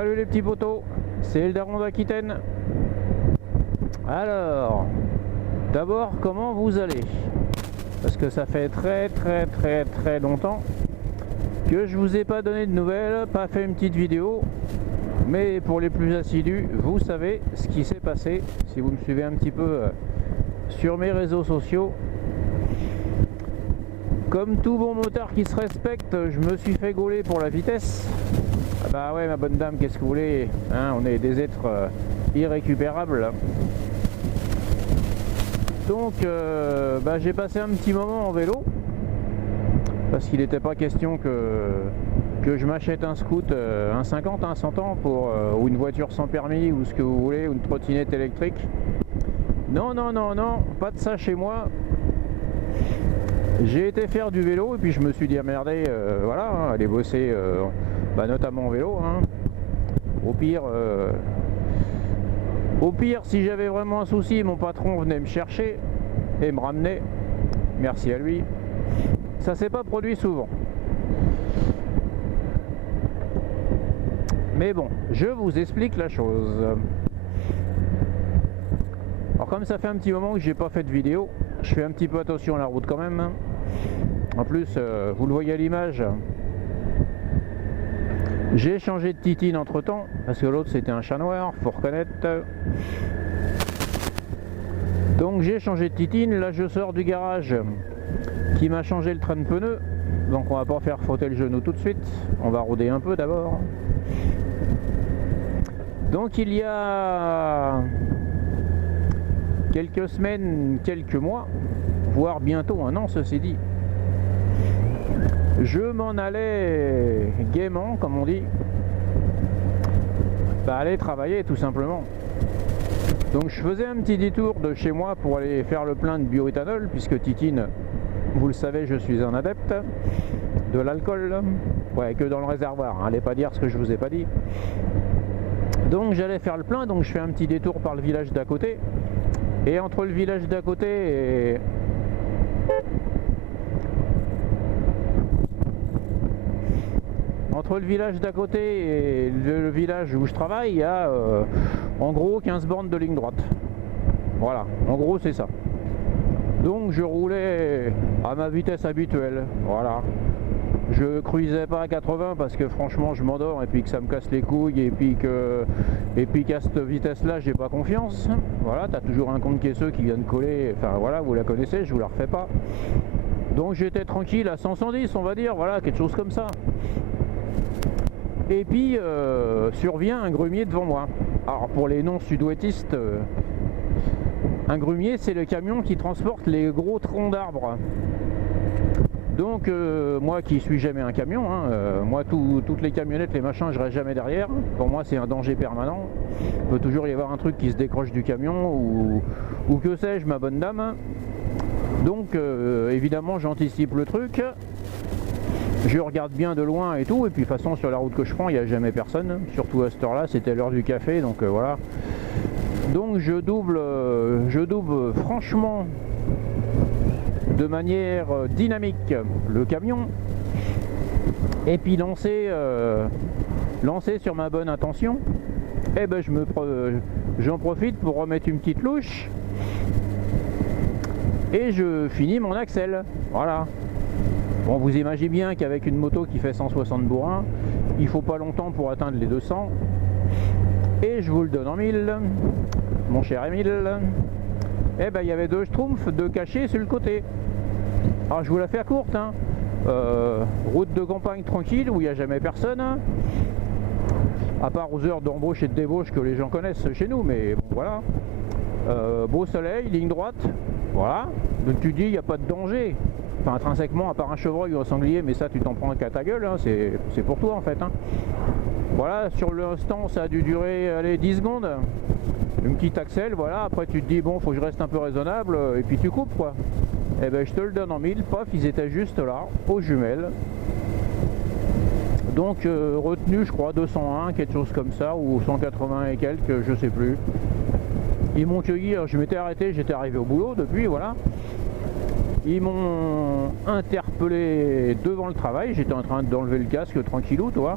Salut les petits potos, c'est le daron d'Aquitaine. Alors, d'abord comment vous allez? Parce que ça fait très longtemps que je vous ai pas donné de nouvelles, pas fait une petite vidéo. Mais pour les plus assidus, vous savez ce qui s'est passé si vous me suivez un petit peu sur mes réseaux sociaux. Comme tout bon motard qui se respecte, je me suis fait gauler pour la vitesse. Ah bah ouais ma bonne dame, qu'est-ce que vous voulez, hein, on est des êtres irrécupérables. Donc j'ai passé un petit moment en vélo. Parce qu'il n'était pas question que je m'achète un scoot, un 50, un 100 ans ou une voiture sans permis ou ce que vous voulez, ou une trottinette électrique. Non, pas de ça chez moi. J'ai été faire du vélo et puis je me suis dit merdé, voilà, hein, aller bosser notamment en vélo. Hein. Au pire, si j'avais vraiment un souci, mon patron venait me chercher et me ramenait. Merci à lui. Ça s'est pas produit souvent. Mais bon, je vous explique la chose. Alors comme ça fait un petit moment que j'ai pas fait de vidéo, je fais un petit peu attention à la route quand même. En plus, vous le voyez à l'image, j'ai changé de titine entre temps, parce que l'autre c'était un chat noir, faut reconnaître. Donc j'ai changé de titine, là je sors du garage qui m'a changé le train de pneus. Donc on va pas faire frotter le genou tout de suite, on va rôder un peu d'abord. Donc il y a quelques semaines, quelques mois, voire bientôt un an ceci dit, je m'en allais gaiement comme on dit, aller travailler tout simplement. Donc je faisais un petit détour de chez moi pour aller faire le plein de bioéthanol, puisque titine, vous le savez, je suis un adepte de l'alcool, ouais, que dans le réservoir, hein, allez pas dire ce que je vous ai pas dit. Donc j'allais faire le plein, donc je fais un petit détour par le village d'à côté, et entre le village d'à côté et le village où je travaille, il y a en gros 15 bornes de ligne droite. Voilà, en gros c'est ça. Donc je roulais à ma vitesse habituelle, voilà. Je cruisais pas à 80 parce que franchement je m'endors et puis que ça me casse les couilles et puis qu'à cette vitesse là j'ai pas confiance. Voilà, t'as toujours un compte caisseux qui vient de coller, enfin voilà, vous la connaissez, je vous la refais pas. Donc j'étais tranquille à 110 on va dire, voilà, quelque chose comme ça. Et puis survient un grumier devant moi. Alors pour les non-sud-ouettistes, un grumier c'est le camion qui transporte les gros troncs d'arbres. Donc moi qui suis jamais un camion, hein, moi toutes les camionnettes, les machins, je reste jamais derrière. Pour moi c'est un danger permanent. Il peut toujours y avoir un truc qui se décroche du camion ou que sais-je ma bonne dame. Donc évidemment j'anticipe le truc. Je regarde bien de loin et tout, et puis de toute façon sur la route que je prends il n'y a jamais personne, surtout à cette heure là, c'était l'heure du café, donc voilà. Donc je double franchement de manière dynamique le camion, et puis lancé sur ma bonne intention, et ben j'en profite pour remettre une petite louche, et je finis mon axle, voilà. Bon, vous imaginez bien qu'avec une moto qui fait 160 bourrins, il faut pas longtemps pour atteindre les 200. Et je vous le donne en mille, mon cher Émile. Eh ben, il y avait deux schtroumpfs, deux cachés sur le côté. Alors, je vous la fais courte, hein. Route de campagne tranquille où il n'y a jamais personne. À part aux heures d'embauche et de débauche que les gens connaissent chez nous, mais bon, voilà. Beau soleil, ligne droite, voilà. Donc tu dis, il n'y a pas de danger. Enfin, intrinsèquement, à part un chevreuil ou un sanglier, mais ça tu t'en prends qu'à ta gueule, hein, c'est pour toi en fait. Hein. Voilà, sur l'instant ça a dû durer allez, 10 secondes, une petite axelle, voilà, après tu te dis bon faut que je reste un peu raisonnable, et puis tu coupes quoi. Et ben je te le donne en mille, paf, ils étaient juste là, aux jumelles. Donc retenu je crois 201, quelque chose comme ça, ou 180 et quelques, je sais plus. Ils m'ont cueilli, je m'étais arrêté, j'étais arrivé au boulot depuis, voilà. Ils m'ont interpellé devant le travail, j'étais en train d'enlever le casque tranquillou, toi.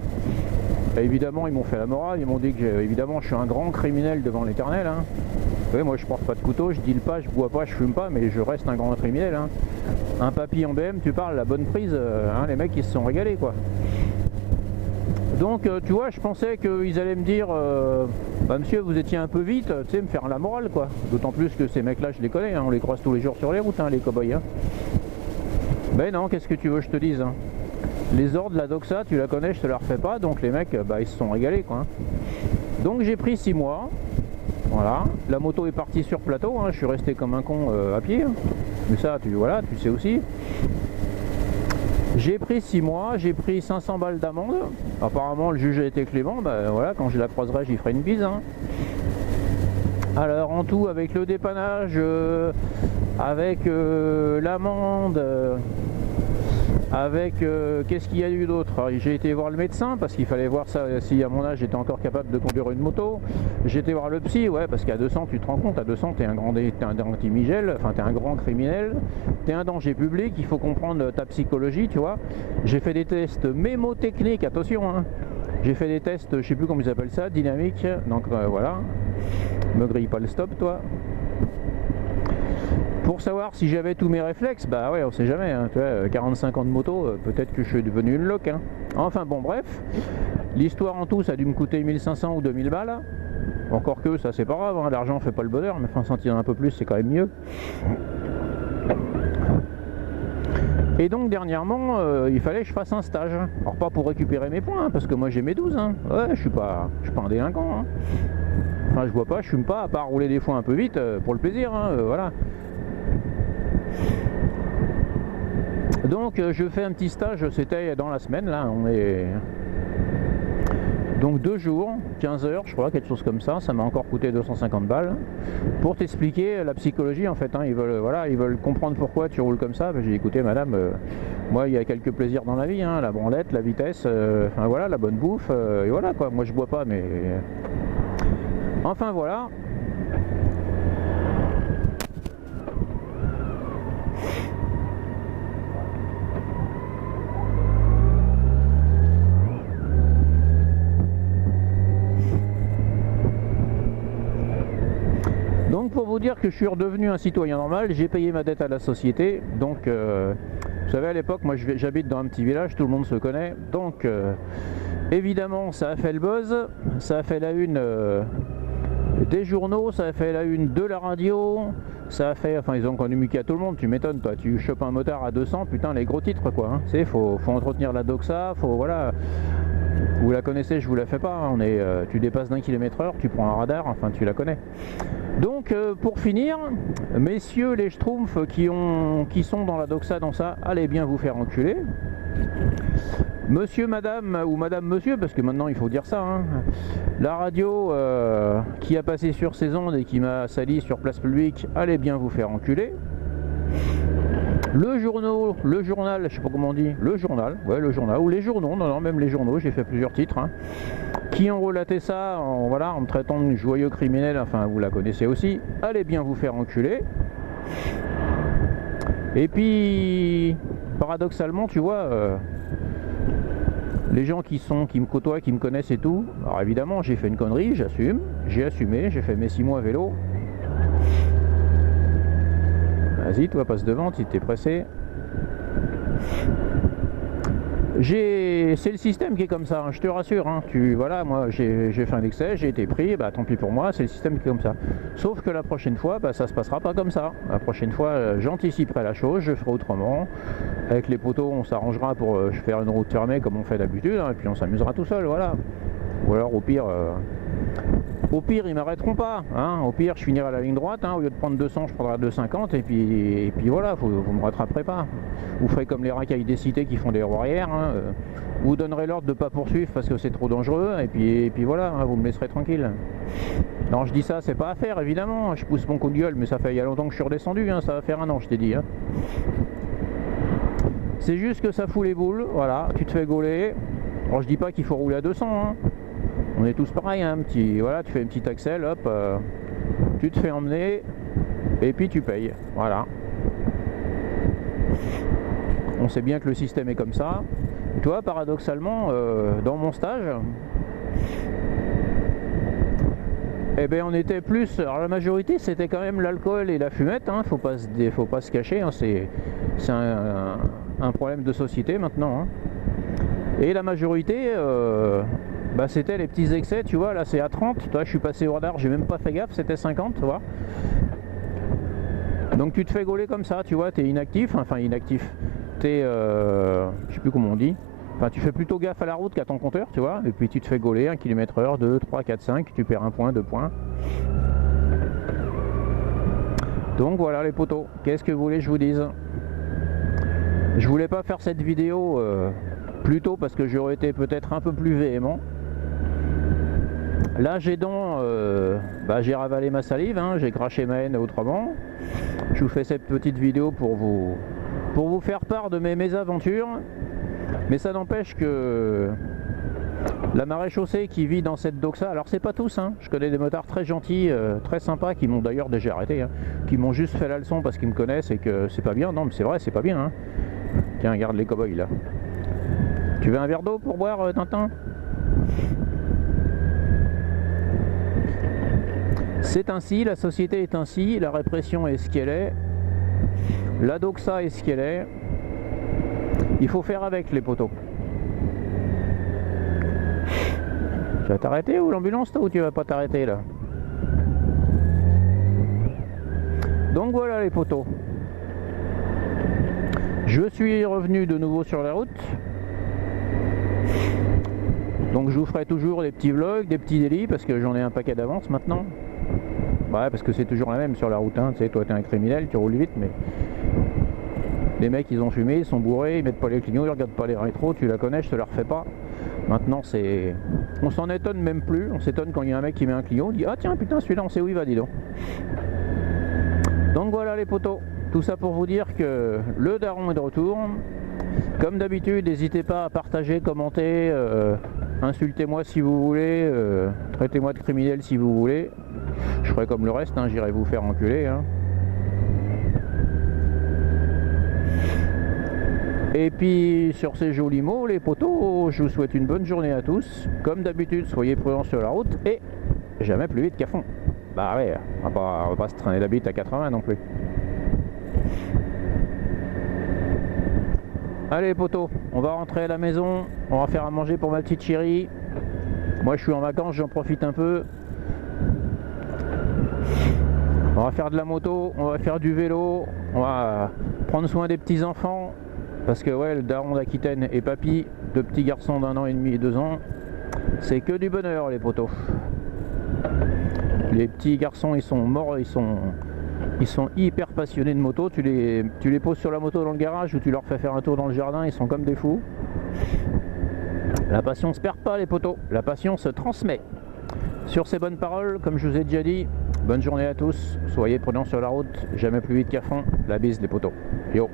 Et évidemment, ils m'ont fait la morale, ils m'ont dit que évidemment je suis un grand criminel devant l'éternel. Hein. Oui, moi je porte pas de couteau, je deal pas, je bois pas, je fume pas, mais je reste un grand criminel. Hein. Un papy en BM, tu parles, la bonne prise, hein, les mecs ils se sont régalés quoi. Donc tu vois, je pensais qu'ils allaient me dire bah monsieur vous étiez un peu vite, tu sais, me faire la morale quoi. D'autant plus que ces mecs là je les connais, hein, on les croise tous les jours sur les routes, hein, les cow-boys. Hein. Ben non, qu'est-ce que tu veux que je te dise hein. Les ordres, la doxa, tu la connais, je te la refais pas, donc les mecs bah, ils se sont régalés quoi. Donc j'ai pris 6 mois, voilà, la moto est partie sur plateau, hein, je suis resté comme un con à pied, hein. Mais ça tu, voilà, tu sais aussi. J'ai pris 6 mois, j'ai pris 500 balles d'amende. Apparemment le juge a été clément, bah voilà, quand je la croiserai j'y ferai une bise. Hein. Alors en tout avec le dépannage, avec l'amende, avec qu'est-ce qu'il y a eu d'autre? J'ai été voir le médecin parce qu'il fallait voir ça, si à mon âge j'étais encore capable de conduire une moto. J'ai été voir le psy, ouais, parce qu'à 200 tu te rends compte, à 200 t'es un antimigel, enfin t'es un grand criminel, t'es un danger public, il faut comprendre ta psychologie, tu vois. J'ai fait des tests mémotechniques, attention, hein. J'ai fait des tests, je sais plus comment ils appellent ça, dynamique, donc voilà. Me grille pas le stop toi. Pour savoir si j'avais tous mes réflexes, bah ouais, on sait jamais, hein, tu vois, 45 ans de moto, peut-être que je suis devenu une loque. Hein. Enfin bon, bref, l'histoire en tout, ça a dû me coûter 1500 ou 2000 balles. Encore que ça, c'est pas grave, hein, l'argent fait pas le bonheur, mais enfin, sentir un peu plus, c'est quand même mieux. Et donc, dernièrement, il fallait que je fasse un stage. Alors, pas pour récupérer mes points, hein, parce que moi j'ai mes 12. Hein. Ouais, je suis pas un délinquant. Hein. Enfin, je bois pas, je fume pas, à part rouler des fois un peu vite, pour le plaisir, hein, voilà. Donc je fais un petit stage, c'était dans la semaine là, on est donc 2 jours, 15 heures je crois, quelque chose comme ça m'a encore coûté 250 balles pour t'expliquer la psychologie en fait, hein. Ils veulent, voilà, ils veulent comprendre pourquoi tu roules comme ça. Ben, j'ai dit écoutez madame, moi il y a quelques plaisirs dans la vie, hein, la branlette, la vitesse, enfin voilà, la bonne bouffe, et voilà quoi, moi je bois pas mais... Enfin voilà. Donc pour vous dire que je suis redevenu un citoyen normal, j'ai payé ma dette à la société. Donc vous savez à l'époque, moi j'habite dans un petit village, tout le monde se connaît. Donc évidemment ça a fait le buzz, ça a fait la une des journaux, ça a fait la une de la radio, ça a fait, enfin ils ont communiqué à tout le monde, tu m'étonnes toi, tu chopes un motard à 200, putain les gros titres quoi, hein. C'est faut entretenir la doxa, faut voilà. Vous la connaissez, je vous la fais pas, hein. On est, tu dépasses d'1 km/h, tu prends un radar, enfin tu la connais. Donc pour finir, messieurs les schtroumpfs qui sont dans la doxa, dans ça, allez bien vous faire enculer. Monsieur, madame, ou madame, monsieur, parce que maintenant il faut dire ça, hein. La radio qui a passé sur ses ondes et qui m'a sali sur place publique, allez bien vous faire enculer. Le journal, je sais pas comment on dit, le journal, ouais le journal, ou les journaux, non, même les journaux, j'ai fait plusieurs titres, hein, qui ont relaté ça voilà, en me traitant de joyeux criminel, enfin vous la connaissez aussi, allez bien vous faire enculer. Et puis, paradoxalement, tu vois, les gens qui me côtoient, qui me connaissent et tout, alors évidemment j'ai fait une connerie, j'assume, j'ai assumé, j'ai fait mes 6 mois à vélo. Vas-y, toi, passe devant, si t'es pressé. C'est le système qui est comme ça, hein, je te rassure. Hein, voilà, moi, j'ai fait un excès, j'ai été pris, bah tant pis pour moi, c'est le système qui est comme ça. Sauf que la prochaine fois, bah, ça se passera pas comme ça. La prochaine fois, j'anticiperai la chose, je ferai autrement. Avec les poteaux, on s'arrangera pour faire une route fermée comme on fait d'habitude, hein, et puis on s'amusera tout seul, voilà. Ou alors, au pire, ils m'arrêteront pas, hein. Au pire je finirai à la ligne droite, hein. Au lieu de prendre 200 je prendrai 250 et puis voilà, vous me rattraperez pas. Vous ferez comme les racailles des cités qui font des roues arrière, hein. Vous donnerez l'ordre de ne pas poursuivre parce que c'est trop dangereux et puis voilà, hein, vous me laisserez tranquille. Non, je dis ça, c'est pas à faire évidemment, je pousse mon coup de gueule, mais ça fait il y a longtemps que je suis redescendu, hein. Ça va faire 1 an je t'ai dit, hein. C'est juste que ça fout les boules, voilà, tu te fais gauler. Alors je dis pas qu'il faut rouler à 200, hein. On est tous pareils, hein, voilà, tu fais une petite axelle, hop, tu te fais emmener et puis tu payes, voilà. On sait bien que le système est comme ça. Et toi, paradoxalement, dans mon stage, Eh bien on était plus, alors la majorité c'était quand même l'alcool et la fumette, hein, faut pas se cacher, hein, c'est un problème de société maintenant. Hein. Et la majorité, bah, c'était les petits excès, tu vois, là c'est à 30, toi je suis passé au radar, j'ai même pas fait gaffe, c'était 50, tu vois. Donc tu te fais gauler comme ça, tu vois, t'es inactif, enfin inactif, t'es, je sais plus comment on dit. Enfin, tu fais plutôt gaffe à la route qu'à ton compteur, tu vois, et puis tu te fais gauler 1 km/h, 2, 3, 4, 5, tu perds 1 point, 2 points. Donc voilà les potos, qu'est-ce que vous voulez que je vous dise? Je voulais pas faire cette vidéo plus tôt parce que j'aurais été peut-être un peu plus véhément. Là j'ai donc, bah, j'ai ravalé ma salive, hein, j'ai craché ma haine autrement. Je vous fais cette petite vidéo pour vous faire part de mes mésaventures. Mais ça n'empêche que la maréchaussée qui vit dans cette doxa, alors c'est pas tous, hein, je connais des motards très gentils, très sympas, qui m'ont d'ailleurs déjà arrêté, hein, qui m'ont juste fait la leçon parce qu'ils me connaissent et que c'est pas bien. Non mais c'est vrai, c'est pas bien. Hein. Tiens, regarde les cow-boys là. Tu veux un verre d'eau pour boire, Tintin? C'est ainsi, la société est ainsi, la répression est ce qu'elle est, la doxa est ce qu'elle est. Il faut faire avec les poteaux. Tu vas t'arrêter ou l'ambulance toi, ou tu vas pas t'arrêter là? Donc voilà les poteaux. Je suis revenu de nouveau sur la route. Donc je vous ferai toujours des petits vlogs, des petits délits parce que j'en ai un paquet d'avance maintenant. Ouais, parce que c'est toujours la même sur la route, hein. Tu sais, toi t'es un criminel, tu roules vite, mais les mecs ils ont fumé, ils sont bourrés, ils mettent pas les clignots, ils regardent pas les rétros, tu la connais, je te la refais pas. Maintenant c'est... On s'en étonne même plus, on s'étonne quand il y a un mec qui met un clignot, on dit ah tiens putain celui-là on sait où il va, dis donc. Donc voilà les potos, tout ça pour vous dire que le daron est de retour. Comme d'habitude, n'hésitez pas à partager, commenter, insultez-moi si vous voulez, traitez-moi de criminel si vous voulez. Je ferai comme le reste, hein, j'irai vous faire enculer. Hein. Et puis sur ces jolis mots les potos, je vous souhaite une bonne journée à tous. Comme d'habitude, soyez prudents sur la route et jamais plus vite qu'à fond. Bah ouais, on va pas se traîner la bite à 80 non plus. Allez potos, on va rentrer à la maison, on va faire à manger pour ma petite chérie. Moi je suis en vacances, j'en profite un peu. On va faire de la moto, on va faire du vélo, on va prendre soin des petits enfants. Parce que ouais, le daron d'Aquitaine et papy, deux petits garçons d'1 an et demi et 2 ans, c'est que du bonheur les potos. Les petits garçons ils sont morts, ils sont hyper passionnés de moto. Tu les poses sur la moto dans le garage ou tu leur fais faire un tour dans le jardin, ils sont comme des fous. La passion se perd pas les potos, la passion se transmet. Sur ces bonnes paroles, comme je vous ai déjà dit, bonne journée à tous, soyez prudents sur la route, jamais plus vite qu'à fond, la bise les potos. Yo.